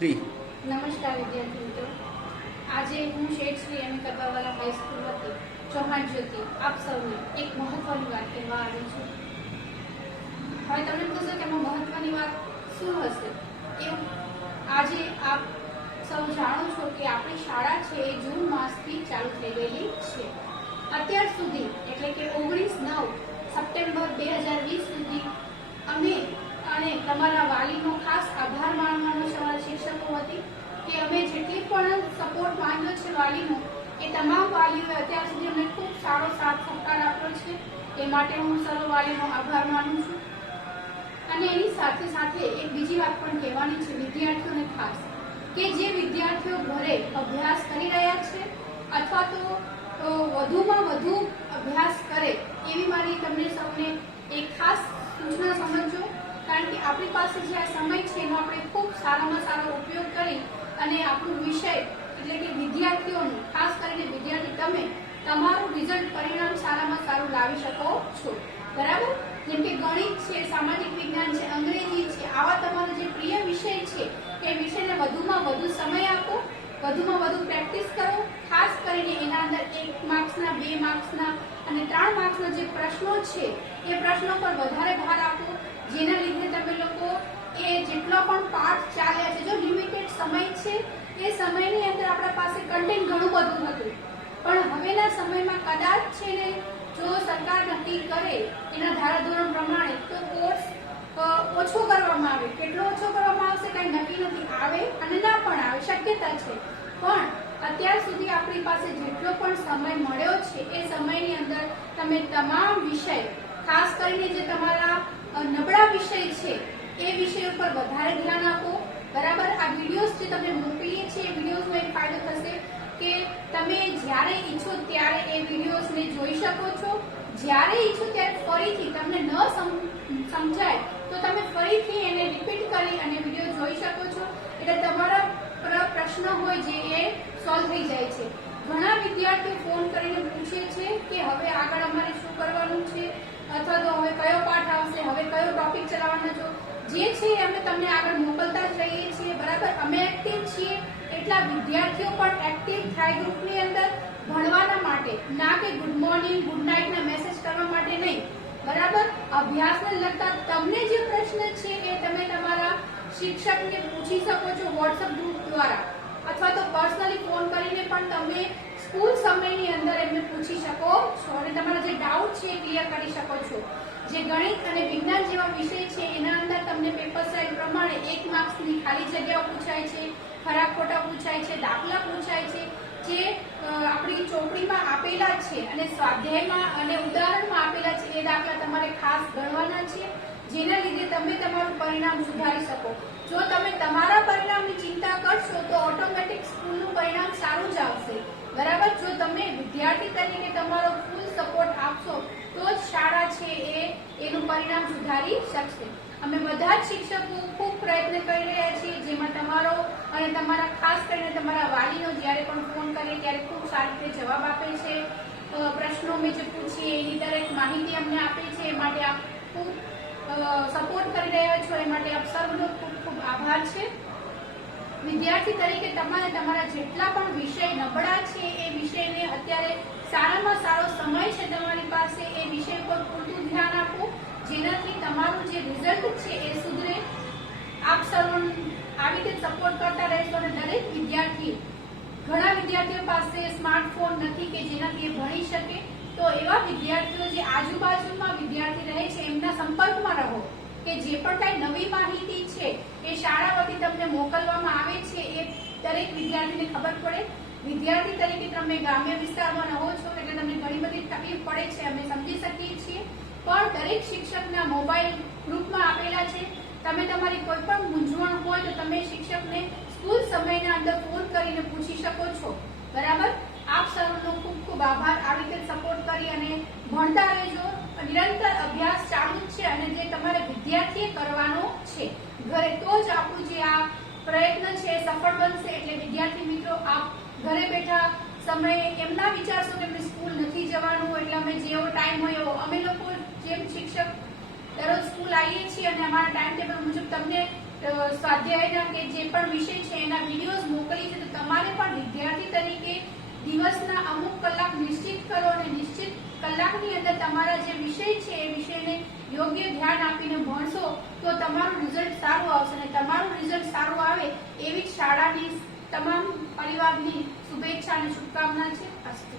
3 નમસ્કાર વિદ્યાર્થી મિત્રો, આજે હું શેઠ શ્રી એમ કબાવાલા હાઈસ્કૂલ વતી ચૌહાણ જ્યોતિ આપ સૌને એક મહત્વની વાત કહેવા આવી છું. હવે તમને પૂછો કે એમાં મહત્વની વાત શું હશે? એ આજે આપ સૌ જાણો છો કે આપણી શાળા છે એ જૂન માસથી ચાલુ થઈ ગયેલી છે. અત્યાર સુધી એટલે કે 19-9 સપ્ટેમ્બર 2020 સુધી અમે અને તમારા વાલીનો ખાસ આભાર માનવાનો છે અમારા શિક્ષકો વતી કે અમે જેટલી પણ સપોર્ટ માંગ્યો છે વાલીનો એ તમામ વાલીઓએ અત્યાર સુધી અમને ખૂબ સારો સાથ સહકાર આપ્યો છે. એ માટે હું સર્વ વાલીનો આભાર માનું છું. અને એની સાથે સાથે એક બીજી વાત પણ કહેવાની છે વિદ્યાર્થીઓને ખાસ, કે જે વિદ્યાર્થીઓ ઘરે અભ્યાસ કરી રહ્યા છે અથવા તો વધુમાં વધુ અભ્યાસ કરે એવી મારી તમને સૌને એક ખાસ સૂચના સમજજો. કારણ કે આપણી પાસે જે આ સમય છે એનો આપણે ખૂબ સારામાં સારો ઉપયોગ કરી અને આપણું વિષય એટલે કે વિદ્યાર્થીઓનું, ખાસ કરીને વિદ્યાર્થી તમે તમારું રિઝલ્ટ પરિણામ સારામાં સારું લાવી શકો છો. બરાબર? જેમ કે ગણિત છે, સામાજિક વિજ્ઞાન છે, અંગ્રેજી છે, આવા તમારો જે પ્રિય વિષય છે એ વિષયને વધુમાં વધુ સમય આપો, વધુમાં વધુ પ્રેક્ટિસ કરો. ખાસ કરીને એના અંદર 1 માર્ક્સના, 2 માર્ક્સના અને 3 માર્ક્સના જે પ્રશ્નો છે એ પ્રશ્નો પર વધારે ભાર આપો, જેના લીધે તમે લોકો એ જેટલા પણ પાઠ ચાલ્યા છે, જો લિમિટેડ સમય છે એ સમયની અંદર આપણા પાસે કન્ટેન્ટ ઘણું બધું હતું, પણ હવેના સમયમાં કદાચ છે ને જો સરકાર નક્કી કરે એના ધારાધોરણ પ્રમાણે તો કોર્સ ઓછો કરવામાં આવે. કેટલો ઓછો કરવામાં આવશે કઈ નક્કી નથી, આવે અને ના પણ આવે, શક્યતા છે. પણ અત્યાર સુધી આપણી પાસે જેટલો પણ સમય મળ્યો છે એ સમયની અંદર તમે તમામ વિષય, ખાસ કરીને જે તમારા નબળા વિષય છે એ વિષય ઉપર વધારે ધ્યાન આપો. બરાબર? આ વિડીયોઝ જે તમને મોકલીએ છીએ એ વિડીયોઝનો એક ફાયદો થશે કે તમે જ્યારે ઈચ્છો ત્યારે એ વિડીયોઝને જોઈ શકો છો. જ્યારે ઈચ્છો ત્યારે ફરીથી તમને ન સમજાય તો તમે ફરીથી એને રિપીટ કરી અને વિડીયો જોઈ શકો છો. એટલે તમારા પ્રશ્ન હોય જે એ સોલ્વ થઈ જાય છે. ઘણા વિદ્યાર્થીઓ ફોન કરીને પૂછે છે કે હવે આગળ અમારે શું કરવાનું છે, અથવા તો હવે કયો પાઠ આવશે, હવે કયો ટોપિક ચલાવવાનો છો. જે છે એ અમે તમને આગળ મોકલતા જ રહીએ છીએ. બરાબર? અમે એક્ટિવ છીએ એટલા વિદ્યાર્થીઓ પણ એક્ટિવ થાય ગ્રુપની અંદર, ભણવાના માટે, ના કે ગુડ મોર્નિંગ, ગુડ નાઇટ ના મેસેજ કરવા માટે નહીં. બરાબર? અભ્યાસને લગતા તમને જે પ્રશ્ન છે એ તમે તમારા શિક્ષકને પૂછી શકો છો વોટ્સઅપ ગ્રુપ દ્વારા, અથવા તો પર્સનલી ફોન કરીને પણ તમે સ્કૂલ સમયની અંદર એમને પૂછી શકો છો અને તમારા જે ડાઉટ છે એ ક્લિયર કરી શકો છો. જે ગણિત અને વિજ્ઞાન જેવા વિષય છે એના અંદર તમને પેપર સાઇઝ પ્રમાણે 1 માર્ક્સની ખાલી જગ્યાઓ પૂછાય છે, ખરા ખોટા પૂછાય છે, દાખલા પૂછાય છે જે આપણી ચોપડીમાં આપેલા છે અને સ્વાધ્યાયમાં અને ઉદાહરણમાં આપેલા છે. એ દાખલા તમારે ખાસ ગણવાના છે, જેના લીધે તમે તમારું પરિણામ સુધારી શકો. જો તમે તમારા પરિણામની ચિંતા કરશો તો ઓટોમેટિક સ્કૂલનું પરિણામ સારું જ આવશે. બરાબર? જો તમે વિદ્યાર્થી તરીકે તમારો ફૂલ સપોર્ટ આપશો તો જ શાળા છે એ એનું પરિણામ સુધારી શકશે. અમે બધા જ શિક્ષકો ખૂબ પ્રયત્ન કરી રહ્યા છીએ, જેમાં તમારો અને તમારા ખાસ કરીને તમારા વાલીનો જ્યારે પણ ફોન કરીએ ત્યારે ખૂબ સારી રીતે જવાબ આપે છે. પ્રશ્નો અમે જે પૂછીએ એની દરેક માહિતી અમને આપે છે. એ માટે આપ ખૂબ સપોર્ટ કરી રહ્યા છો, એ માટે આપ સૌનો ખૂબ ખૂબ આભાર છે. વિદ્યાર્થી તરીકે તમારે તમારા જેટલા પણ વિષય નબળા છે એ વિષયને અત્યારે સારામાં સારો સમય છે તમારી પાસે, એ વિષય પર પૂરતું ધ્યાન આપો, જેનાથી તમારું જે રિઝલ્ટ છે એ સુધરે. આપ સૌ આવી રીતે સપોર્ટ કરતા રહેશો અને દરેક વિદ્યાર્થી, ઘણા વિદ્યાર્થીઓ પાસે સ્માર્ટફોન નથી કે જેનાથી એ ભણી શકે, તો એવા વિદ્યાર્થીઓ જે આજુબાજુમાં વિદ્યાર્થી રહે છે એમના સંપર્કમાં રહો, કે જે પણ કઈ નવી માહિતી છે એ શાળા વતી તમને મોકલવામાં આવે છે એ દરેક વિદ્યાર્થીને ખબર પડે. વિદ્યાર્થી તરીકે તમે ગ્રામ્ય વિસ્તારમાં રહો છો એટલે તમને ઘણી બધી તકલીફ પડે છે, અમે સમજી શકીએ છીએ. પણ દરેક શિક્ષકના મોબાઈલ ગ્રુપમાં આપેલા છે. તમે તમારી કોઈ પણ મૂંઝવણ હોય તો તમે શિક્ષકને સ્કૂલ સમયના અંદર ફોન કરીને પૂછી શકો છો. બરાબર? આપ સૌનો ખૂબ ખૂબ આભાર. આવી રીતે સપોર્ટ કરી અને ભણતા રહેજો. નિરંતર અભ્યાસ ચાલુ જ છે અને જે તમારે વિદ્યાર્થીએ કરવાનો છે ઘરે, તો જ આપણું જે આ પ્રયત્ન છે એ સફળ બનશે. એટલે વિદ્યાર્થી મિત્રો, આપ ઘરે બેઠા સમયે એમ ના વિચારશો કે અમને સ્કૂલ નથી જવાનું એટલે અમે જેવો ટાઈમ હોય એવો, અમે લોકો જેમ શિક્ષક દરરોજ સ્કૂલ આવીએ છીએ અને અમારા ટાઈમ ટેબલ મુજબ તમને સ્વાધ્યાયના કે જે પણ વિષય છે એના વિડીયોઝ મોકલી છે. તો તમારે પણ વિદ્યાર્થી તરીકે દિવસના અમુક કલાક નિશ્ચિત કરો અને નિશ્ચિત કલાકની અંદર તમારા જે વિષય છે એ વિષયને યોગ્ય ધ્યાન આપીને ભણશો તો તમારું રિઝલ્ટ સારું આવશે. અને તમારું રિઝલ્ટ સારું આવે એવી શાળાની તમામ પરિવારની શુભેચ્છા અને શુભકામના છે. અસ્તુ.